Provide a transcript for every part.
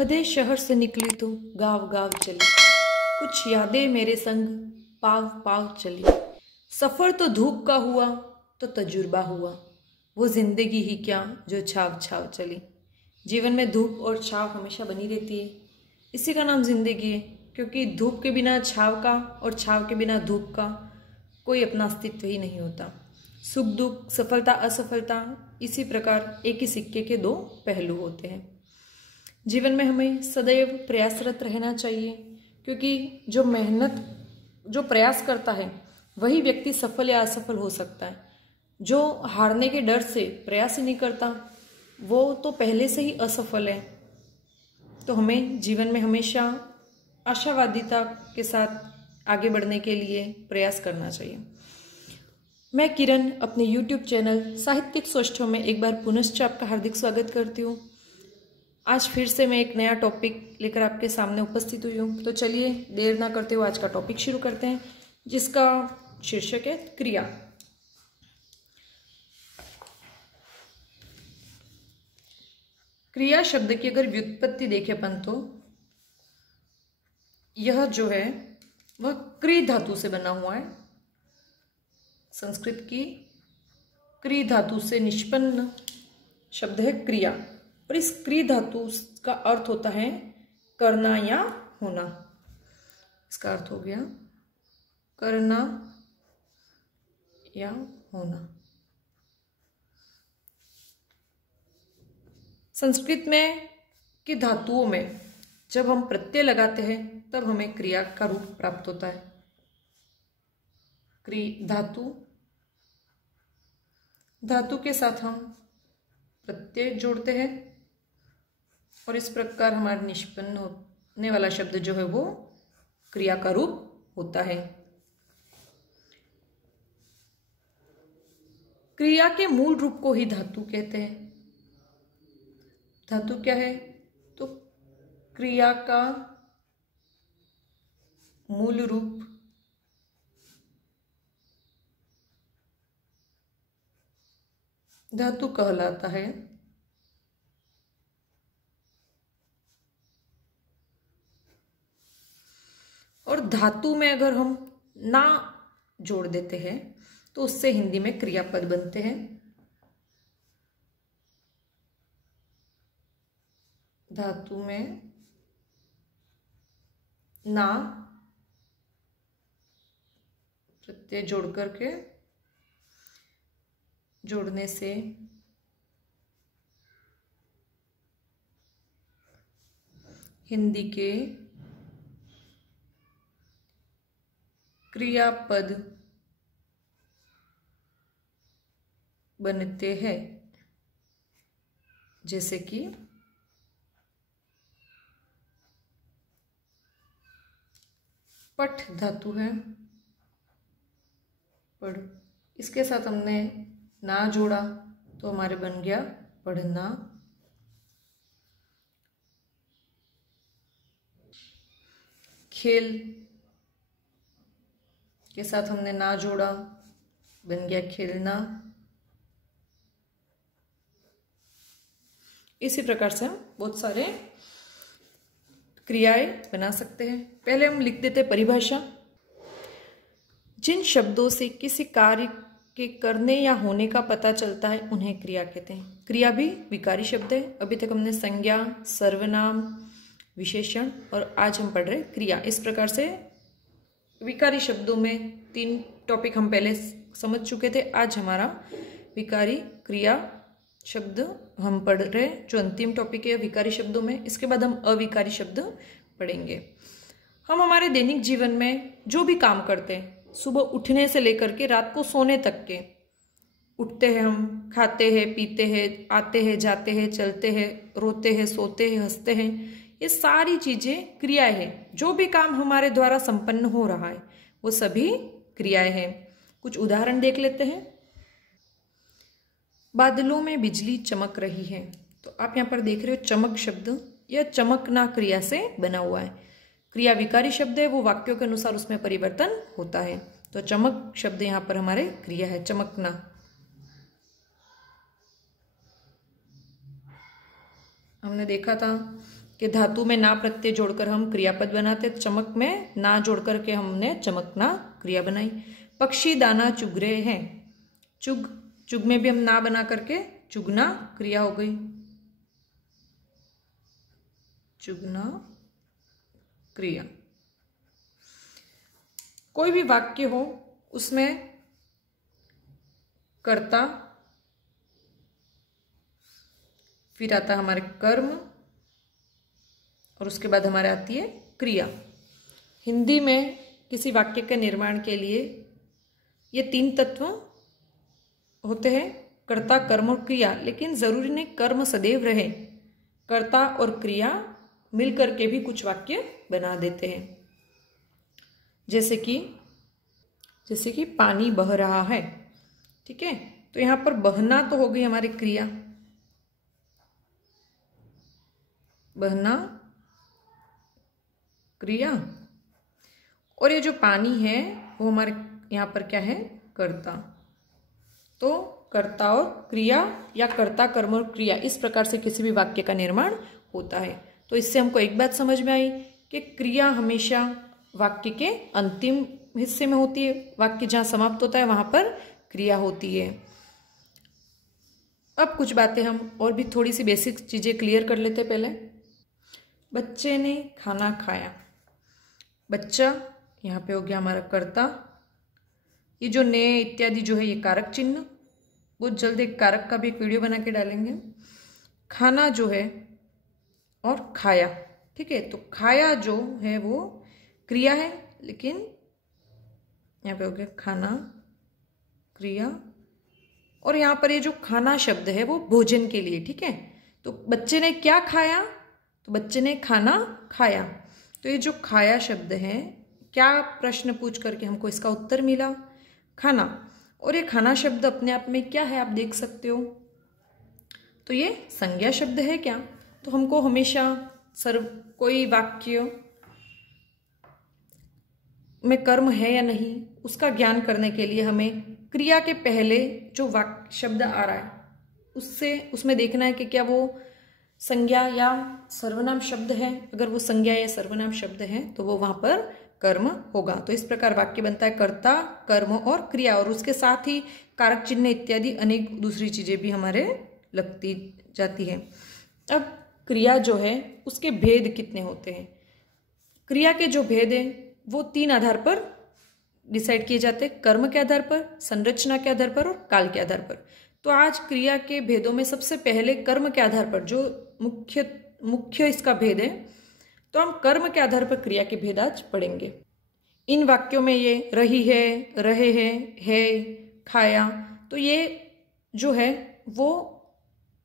हदे शहर से निकली तो गाँव गाँव चली, कुछ यादें मेरे संग पाव पाव चली। सफ़र तो धूप का हुआ तो तजुर्बा हुआ, वो जिंदगी ही क्या जो छाव छाव चली। जीवन में धूप और छाव हमेशा बनी रहती है, इसी का नाम जिंदगी है। क्योंकि धूप के बिना छाव का और छाव के बिना धूप का कोई अपना अस्तित्व ही नहीं होता। सुख दुख, सफलता असफलता, इसी प्रकार एक ही सिक्के के दो पहलू होते हैं। जीवन में हमें सदैव प्रयासरत रहना चाहिए, क्योंकि जो प्रयास करता है वही व्यक्ति सफल या असफल हो सकता है। जो हारने के डर से प्रयास ही नहीं करता वो तो पहले से ही असफल है। तो हमें जीवन में हमेशा आशावादिता के साथ आगे बढ़ने के लिए प्रयास करना चाहिए। मैं किरण अपने YouTube चैनल साहित्यिक सोष्ठों में एक बार पुनश्च आपका हार्दिक स्वागत करती हूँ। आज फिर से मैं एक नया टॉपिक लेकर आपके सामने उपस्थित हुई हूँ। तो चलिए देर ना करते हुए आज का टॉपिक शुरू करते हैं, जिसका शीर्षक है क्रिया। क्रिया शब्द की अगर व्युत्पत्ति देखें अपन तो यह जो है वह क्री धातु से बना हुआ है। संस्कृत की क्री धातु से निष्पन्न शब्द है क्रिया, और इस क्री धातु का अर्थ होता है करना या होना। इसका अर्थ हो गया करना या होना। संस्कृत में की धातुओं में जब हम प्रत्यय लगाते हैं तब हमें क्रिया का रूप प्राप्त होता है। धातु के साथ हम प्रत्यय जोड़ते हैं और इस प्रकार हमारे निष्पन्न होने वाला शब्द जो है वो क्रिया का रूप होता है। क्रिया के मूल रूप को ही धातु कहते हैं। धातु क्या है? तो क्रिया का मूल रूप धातु कहलाता है। और धातु में अगर हम ना जोड़ देते हैं तो उससे हिंदी में क्रियापद बनते हैं। धातु में ना प्रत्यय जोड़ने से हिंदी के क्रियापद बनते हैं। जैसे कि पठ धातु है, पढ़, इसके साथ हमने ना जोड़ा तो हमारे बन गया पढ़ना। खेल के साथ हमने ना जोड़ा, बन गया खेलना। इसी प्रकार से हम बहुत सारे क्रियाएं बना सकते हैं। पहले हम लिख देते परिभाषा। जिन शब्दों से किसी कार्य के करने या होने का पता चलता है उन्हें क्रिया कहते हैं। क्रिया भी विकारी शब्द है। अभी तक हमने संज्ञा, सर्वनाम, विशेषण और आज हम पढ़ रहे क्रिया। इस प्रकार से विकारी शब्दों में 3 टॉपिक हम पहले समझ चुके थे। आज हमारा विकारी क्रिया शब्द हम पढ़ रहे हैं, जो अंतिम टॉपिक है विकारी शब्दों में। इसके बाद हम अविकारी शब्द पढ़ेंगे। हम हमारे दैनिक जीवन में जो भी काम करते हैं, सुबह उठने से लेकर के रात को सोने तक के, उठते हैं हम, खाते हैं, पीते हैं, आते हैं, जाते हैं, चलते हैं, रोते हैं, सोते हैं, हंसते हैं, ये सारी चीजें क्रियाएं हैं। जो भी काम हमारे द्वारा संपन्न हो रहा है वो सभी क्रियाएं हैं। कुछ उदाहरण देख लेते हैं। बादलों में बिजली चमक रही है, तो आप यहाँ पर देख रहे हो चमक शब्द, यह चमकना क्रिया से बना हुआ है। क्रिया विकारी शब्द है, वो वाक्यों के अनुसार उसमें परिवर्तन होता है। तो चमक शब्द यहाँ पर हमारे क्रिया है, चमकना। हमने देखा था कि धातु में ना प्रत्यय जोड़कर हम क्रियापद बनाते, चमक में ना जोड़कर के हमने चमकना क्रिया बनाई। पक्षी दाना चुग रहे हैं, चुग, चुग में भी हम ना बना करके चुगना क्रिया हो गई, चुगना क्रिया। कोई भी वाक्य हो उसमें कर्ता, फिर आता हमारे कर्म और उसके बाद हमारे आती है क्रिया। हिंदी में किसी वाक्य के निर्माण के लिए ये 3 तत्व होते हैं, कर्ता, कर्म और क्रिया। लेकिन जरूरी नहीं कर्म सदैव रहे, कर्ता और क्रिया मिलकर के भी कुछ वाक्य बना देते हैं। जैसे कि पानी बह रहा है, ठीक है, तो यहां पर बहना तो हो गई हमारी क्रिया, बहना क्रिया, और ये जो पानी है वो हमारे यहां पर क्या है, कर्ता। तो कर्ता और क्रिया या कर्ता, कर्म और क्रिया, इस प्रकार से किसी भी वाक्य का निर्माण होता है। तो इससे हमको एक बात समझ में आई कि क्रिया हमेशा वाक्य के अंतिम हिस्से में होती है, वाक्य जहां समाप्त होता है वहां पर क्रिया होती है। अब कुछ बातें हम और भी थोड़ी सी बेसिक चीजें क्लियर कर लेते हैं। पहले बच्चे ने खाना खाया, बच्चा यहाँ पे हो गया हमारा कर्ता, ये जो ने इत्यादि जो है ये कारक चिन्ह, बहुत जल्द एक कारक का भी एक वीडियो बना के डालेंगे। खाना जो है और खाया, ठीक है, तो खाया जो है वो क्रिया है, लेकिन यहाँ पे हो गया खाना क्रिया, और यहाँ पर ये जो खाना शब्द है वो भोजन के लिए, ठीक है। तो बच्चे ने क्या खाया, तो बच्चे ने खाना खाया। तो ये जो खाया शब्द है, क्या प्रश्न पूछ करके हमको इसका उत्तर मिला, खाना। और ये खाना शब्द अपने आप में क्या है आप देख सकते हो, तो ये संज्ञा शब्द है क्या। तो हमको हमेशा कोई वाक्य में कर्म है या नहीं उसका ज्ञान करने के लिए हमें क्रिया के पहले जो वाक्य शब्द आ रहा है उसमें देखना है कि क्या वो संज्ञा या सर्वनाम शब्द है। अगर वो संज्ञा या सर्वनाम शब्द है तो वो वहां पर कर्म होगा। तो इस प्रकार वाक्य बनता है कर्ता, कर्म और क्रिया, और उसके साथ ही कारक चिन्ह इत्यादि अनेक दूसरी चीजें भी हमारे लगती जाती है। अब क्रिया जो है उसके भेद कितने होते हैं। क्रिया के जो भेद है वो 3 आधार पर डिसाइड किए जाते हैं, कर्म के आधार पर, संरचना के आधार पर और काल के आधार पर। तो आज क्रिया के भेदों में सबसे पहले कर्म के आधार पर जो मुख्य इसका भेद है, तो हम कर्म के आधार पर क्रिया के भेद आज पढ़ेंगे। इन वाक्यों में ये रही है, रहे है, खाया, तो ये जो है वो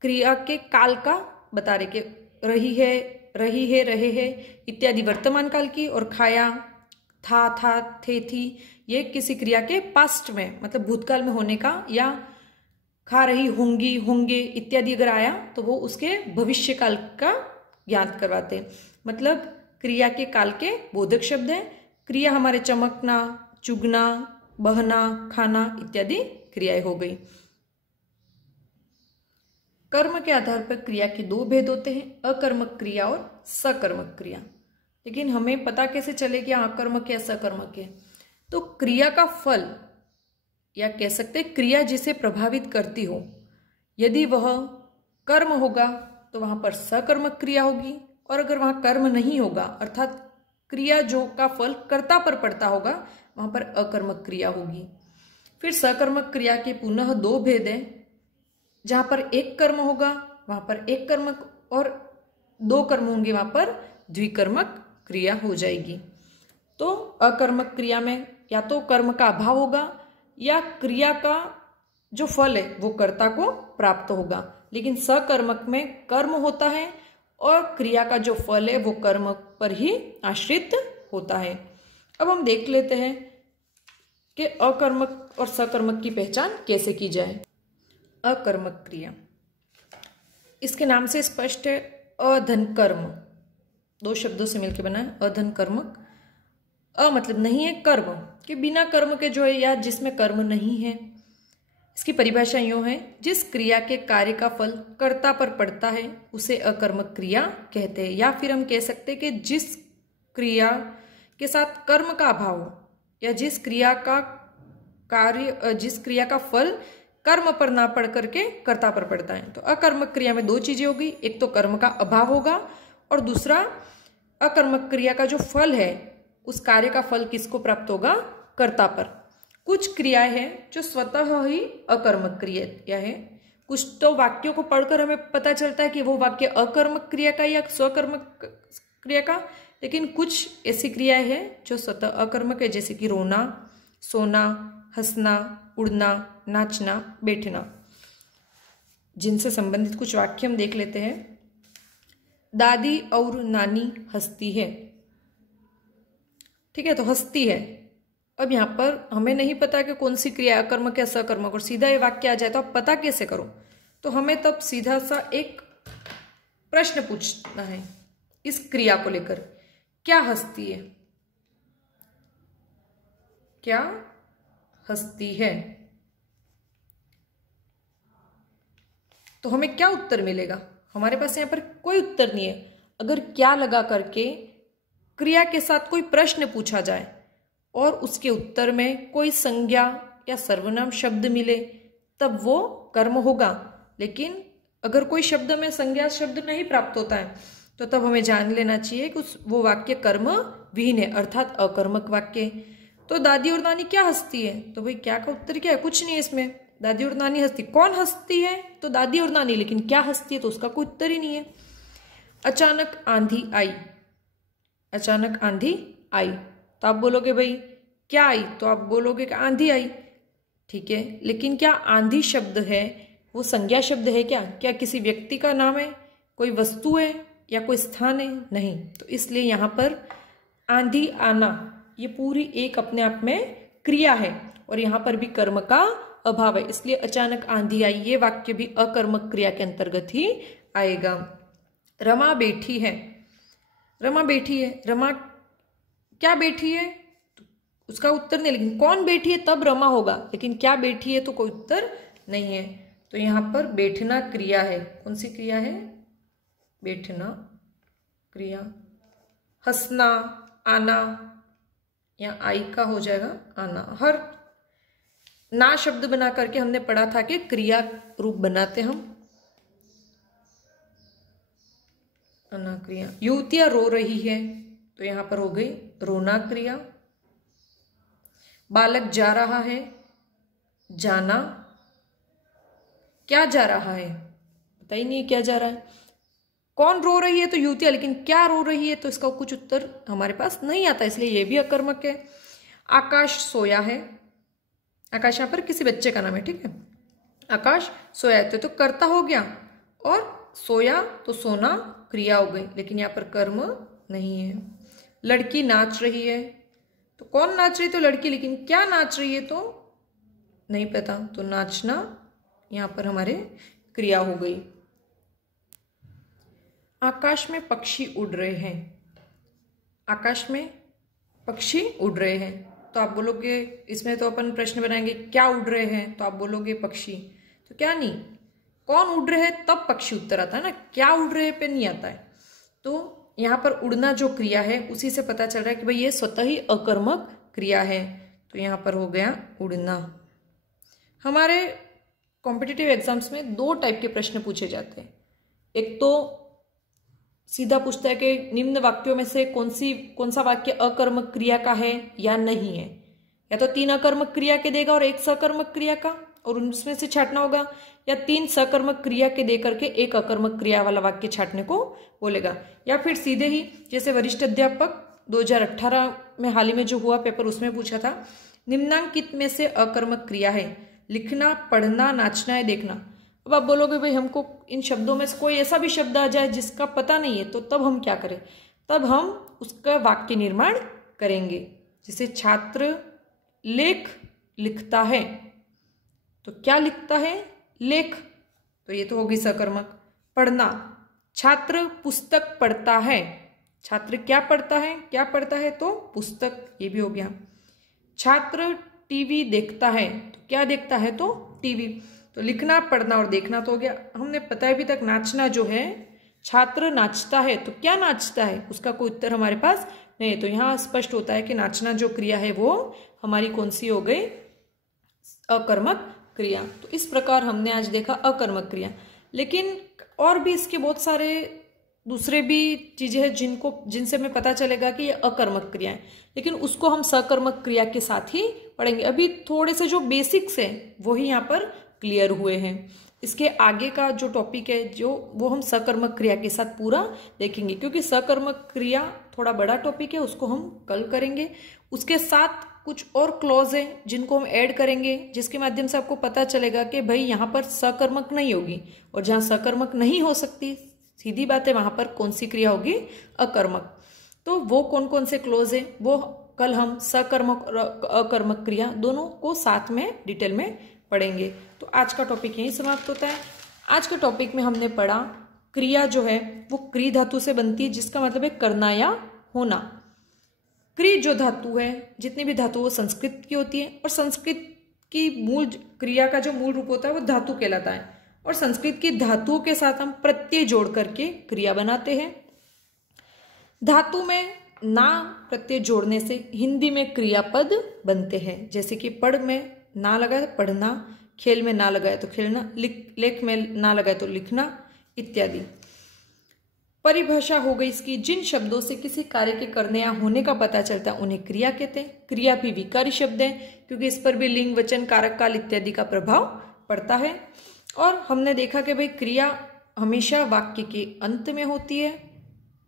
क्रिया के काल का बता रहे कि रही है, रहे है इत्यादि वर्तमान काल की, और खाया, था, थे, थी, ये किसी क्रिया के पास्ट में मतलब भूतकाल में होने का, या खा रही, होंगी, होंगे इत्यादि अगर आया तो वो उसके भविष्य काल का ज्ञात करवाते हैं। मतलब क्रिया के काल के बोधक शब्द है। क्रिया हमारे चमकना, चुगना, बहना, खाना इत्यादि क्रियाएं हो गई। कर्म के आधार पर क्रिया के 2 भेद होते हैं, अकर्मक क्रिया और सकर्मक क्रिया। लेकिन हमें पता कैसे चलेगा अकर्मक या सकर्मक है। तो क्रिया का फल या कह सकते हैं क्रिया जिसे प्रभावित करती हो, यदि वह कर्म होगा तो वहां पर सकर्मक क्रिया होगी, और अगर वहां कर्म नहीं होगा अर्थात क्रिया जो का फल कर्ता पर पड़ता होगा वहां पर अकर्मक क्रिया होगी। फिर सकर्मक क्रिया के पुनः 2 भेद है, जहां पर एक कर्म होगा वहां पर एक कर्मक, और 2 कर्म होंगे वहां पर द्विकर्मक क्रिया हो जाएगी। तो अकर्मक क्रिया में या तो कर्म का अभाव होगा या क्रिया का जो फल है वो कर्ता को प्राप्त होगा। लेकिन सकर्मक में कर्म होता है और क्रिया का जो फल है वो कर्म पर ही आश्रित होता है। अब हम देख लेते हैं कि अकर्मक और सकर्मक की पहचान कैसे की जाए। अकर्मक क्रिया, इसके नाम से स्पष्ट है, अधन कर्म, 2 शब्दों से मिलकर बना है अधन कर्मक। मतलब नहीं है कर्म, कि बिना कर्म के जो है या जिसमें कर्म नहीं है। इसकी परिभाषा यूं है, जिस क्रिया के कार्य का फल कर्ता पर पड़ता है उसे अकर्मक क्रिया कहते हैं। या फिर हम कह सकते हैं कि जिस क्रिया के साथ कर्म का अभाव हो या जिस क्रिया का फल कर्म पर ना पड़ करके कर्ता पर पड़ता है। तो अकर्मक क्रिया में दो चीजें होगी, एक तो कर्म का अभाव होगा और दूसरा अकर्मक क्रिया का जो फल है उस कार्य का फल किसको प्राप्त होगा, कर्ता पर। कुछ क्रियाएं हैं जो स्वतः ही अकर्मक क्रिया है। कुछ तो वाक्यों को पढ़कर हमें पता चलता है कि वो वाक्य अकर्मक क्रिया का या स्वकर्मक क्रिया का, लेकिन कुछ ऐसी क्रियाएं हैं जो स्वतः अकर्मक है, जैसे कि रोना, सोना, हंसना, उड़ना, नाचना, बैठना। जिनसे संबंधित कुछ वाक्य हम देख लेते हैं। दादी और नानी हंसती है। ठीक है, तो हंसती है। अब यहाँ पर हमें नहीं पता कि कौन सी क्रिया अकर्मक या सकर्मक, और सीधा ये वाक्य आ जाए तो आप पता कैसे करो। तो हमें तब सीधा सा एक प्रश्न पूछना है इस क्रिया को लेकर, क्या हंसती है, क्या हंसती है। तो हमें क्या उत्तर मिलेगा, हमारे पास यहाँ पर कोई उत्तर नहीं है। अगर क्या लगा करके क्रिया के साथ कोई प्रश्न पूछा जाए और उसके उत्तर में कोई संज्ञा या सर्वनाम शब्द मिले तब वो कर्म होगा। लेकिन अगर कोई शब्द में संज्ञा शब्द नहीं प्राप्त होता है तो तब हमें जान लेना चाहिए कि वो वाक्य कर्म विहीन है, अर्थात अकर्मक वाक्य। तो दादी और नानी क्या हंसती है, तो भाई क्या का उत्तर क्या है, कुछ नहीं है इसमें। दादी और नानी हंसती, कौन हंसती है, तो दादी और नानी, लेकिन क्या हंसती है तो उसका कोई उत्तर ही नहीं है। अचानक आंधी आई, अचानक आंधी आई, तो आप बोलोगे भाई क्या आई, तो आप बोलोगे कि आंधी आई। ठीक है, लेकिन क्या आंधी शब्द है वो संज्ञा शब्द है क्या, क्या किसी व्यक्ति का नाम है, कोई वस्तु है या कोई स्थान है, नहीं। तो इसलिए यहाँ पर आंधी आना ये पूरी एक अपने आप में क्रिया है और यहाँ पर भी कर्म का अभाव है, इसलिए अचानक आंधी आई ये वाक्य भी अकर्मक क्रिया के अंतर्गत ही आएगा। रमा बैठी है, रमा बैठी है, रमा क्या बैठी है, उसका उत्तर नहीं, लेकिन कौन बैठी है तब रमा होगा, लेकिन क्या बैठी है तो कोई उत्तर नहीं है। तो यहाँ पर बैठना क्रिया है, कौन सी क्रिया है, बैठना क्रिया। हंसना, आना, यहाँ आई का हो जाएगा आना। हर ना शब्द बना करके हमने पढ़ा था कि क्रिया रूप बनाते हम, आना क्रिया। युवतियां रो रही है तो यहाँ पर हो गई रोना क्रिया। बालक जा रहा है, जाना। क्या जा रहा है, पता ही नहीं है क्या जा रहा है। कौन रो रही है तो युवतियां, लेकिन क्या रो रही है तो इसका कुछ उत्तर हमारे पास नहीं आता, इसलिए यह भी अकर्मक है। आकाश सोया है, आकाश यहाँ पर किसी बच्चे का नाम है। ठीक है, आकाश सोया है तो कर्ता हो गया, और सोया तो सोना क्रिया हो गई, लेकिन यहाँ पर कर्म नहीं है। लड़की नाच रही है, तो कौन नाच रही तो लड़की, लेकिन क्या नाच रही है तो नहीं पता, तो नाचना यहाँ पर हमारे क्रिया हो गई। आकाश में पक्षी उड़ रहे हैं, आकाश में पक्षी उड़ रहे हैं, तो आप बोलोगे इसमें तो अपन प्रश्न बनाएंगे क्या उड़ रहे हैं, तो आप बोलोगे पक्षी, तो क्या नहीं, कौन उड़ रहे हैं तब पक्षी उत्तर आता है ना, क्या उड़ रहे पे नहीं आता है। तो यहाँ पर उड़ना जो क्रिया है उसी से पता चल रहा है कि भाई ये स्वतः ही अकर्मक क्रिया है, तो यहाँ पर हो गया उड़ना। हमारे कॉम्पिटिटिव एग्जाम्स में दो टाइप के प्रश्न पूछे जाते हैं। एक तो सीधा पूछता है कि निम्न वाक्यों में से कौन सा वाक्य अकर्मक क्रिया का है या नहीं है, या तो 3 अकर्मक क्रिया के देगा और 1 सकर्मक क्रिया का, और उनमें से छांटना होगा, या 3 सकर्मक क्रिया के दे करके 1 अकर्मक क्रिया वाला वाक्य छांटने को बोलेगा, या फिर सीधे ही जैसे वरिष्ठ अध्यापक 2018 में हाल ही में जो हुआ पेपर उसमें पूछा था, निम्नांकित में से अकर्मक क्रिया है लिखना, पढ़ना, नाचना है, देखना। अब आप बोलोगे भाई हमको इन शब्दों में से कोई ऐसा भी शब्द आ जाए जिसका पता नहीं है, तो तब हम क्या करें, तब हम उसका वाक्य निर्माण करेंगे। जैसे छात्र लेख लिखता है, तो क्या लिखता है, लेख, तो ये तो होगी सकर्मक। पढ़ना, छात्र पुस्तक पढ़ता है, छात्र क्या पढ़ता है, क्या पढ़ता है तो पुस्तक, ये भी हो गया। छात्र टीवी देखता है, तो क्या देखता है तो टीवी। तो लिखना, पढ़ना और देखना तो हो गया। हमने पता है अभी तक नाचना जो है, छात्र नाचता है, तो क्या नाचता है, उसका कोई उत्तर हमारे पास नहीं। तो यहाँ स्पष्ट होता है कि नाचना जो क्रिया है वो हमारी कौन सी हो गई, अकर्मक क्रिया। तो इस प्रकार हमने आज देखा अकर्मक क्रिया। लेकिन और भी इसके बहुत सारे दूसरे भी चीजें हैं जिनसे हमें पता चलेगा कि ये अकर्मक क्रिया है, लेकिन उसको हम सकर्मक क्रिया के साथ ही पढ़ेंगे। अभी थोड़े से जो बेसिक्स है वो ही यहाँ पर क्लियर हुए हैं। इसके आगे का जो टॉपिक है वो हम सकर्मक क्रिया के साथ पूरा देखेंगे, क्योंकि सकर्मक क्रिया थोड़ा बड़ा टॉपिक है, उसको हम कल करेंगे। उसके साथ कुछ और क्लॉज है जिनको हम ऐड करेंगे, जिसके माध्यम से आपको पता चलेगा कि भाई यहाँ पर सकर्मक नहीं होगी, और जहाँ सकर्मक नहीं हो सकती, सीधी बात है, वहां पर कौन सी क्रिया होगी, अकर्मक। तो वो कौन कौन से क्लॉज है वो कल हम सकर्मक और अकर्मक क्रिया दोनों को साथ में डिटेल में पढ़ेंगे। तो आज का टॉपिक यहीं समाप्त होता है। आज के टॉपिक में हमने पढ़ा क्रिया जो है वो क्री धातु से बनती है, जिसका मतलब है करना या होना। क्री जो धातु है, जितनी भी धातु वो संस्कृत की होती है, और संस्कृत की मूल क्रिया का जो मूल रूप होता है वो धातु कहलाता है, और संस्कृत की धातुओं के साथ हम प्रत्यय जोड़ करके क्रिया बनाते हैं। धातु में ना प्रत्यय जोड़ने से हिंदी में क्रियापद बनते हैं, जैसे कि पढ़ में ना लगाए पढ़ना, खेल में ना लगाए तो खेलना, लेख में ना लगाए तो लिखना इत्यादि। परिभाषा हो गई इसकी, जिन शब्दों से किसी कार्य के करने या होने का पता चलता है उन्हें क्रिया कहते हैं। क्रिया भी विकारी शब्द है, क्योंकि इस पर भी लिंग, वचन, कारक, काल इत्यादि का प्रभाव पड़ता है। और हमने देखा कि भाई क्रिया हमेशा वाक्य के अंत में होती है,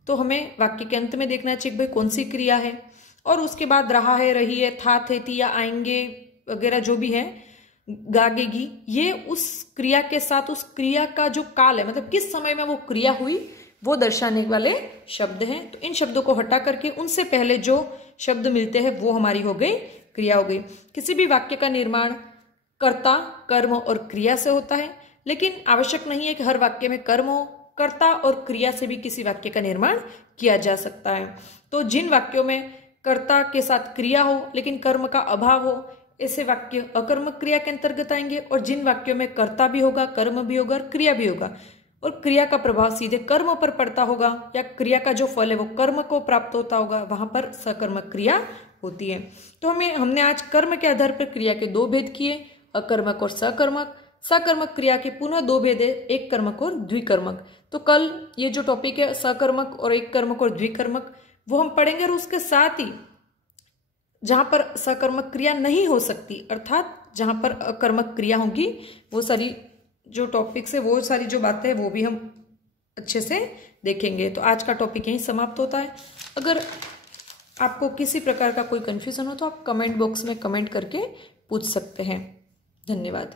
तो हमें वाक्य के अंत में देखना चाहिए भाई कौन सी क्रिया है। और उसके बाद रहा है, रही है, था, थे, थी या आएंगे वगैरह जो भी है, गागेगी, ये उस क्रिया के साथ उस क्रिया का जो काल है, मतलब किस समय में वो क्रिया हुई, वो दर्शाने वाले शब्द हैं। तो इन शब्दों को हटा करके उनसे पहले जो शब्द मिलते हैं वो हमारी हो गई क्रिया हो गई। किसी भी वाक्य का निर्माण कर्ता, कर्म और क्रिया से होता है, लेकिन आवश्यक नहीं है कि हर वाक्य में कर्म हो। कर्ता और क्रिया से भी किसी वाक्य का निर्माण किया जा सकता है। तो जिन वाक्यों में कर्ता के साथ क्रिया हो लेकिन कर्म का अभाव हो, ऐसे वाक्य अकर्मक क्रिया के अंतर्गत आएंगे। और जिन वाक्यों में कर्ता भी होगा, कर्म भी होगा और क्रिया भी होगा, और क्रिया का प्रभाव सीधे कर्म पर पड़ता होगा, या क्रिया का जो फल है वो कर्म को प्राप्त होता होगा, वहां पर सकर्मक क्रिया होती है। तो हमने आज कर्म के आधार पर क्रिया के दो भेद किए, अकर्मक और सकर्मक। सकर्मक क्रिया के पुनः दो भेद है, एक कर्मक और द्विकर्मक। तो कल ये जो टॉपिक है सकर्मक और एक कर्मक और द्विकर्मक, वो हम पढ़ेंगे। और उसके साथ ही जहां पर सकर्मक क्रिया नहीं हो सकती, अर्थात जहां पर अकर्मक क्रिया होगी, वो सारी जो टॉपिक्स है, वो सारी जो बातें हैं वो भी हम अच्छे से देखेंगे। तो आज का टॉपिक यहीं समाप्त होता है। अगर आपको किसी प्रकार का कोई कंफ्यूजन हो तो आप कमेंट बॉक्स में कमेंट करके पूछ सकते हैं। धन्यवाद।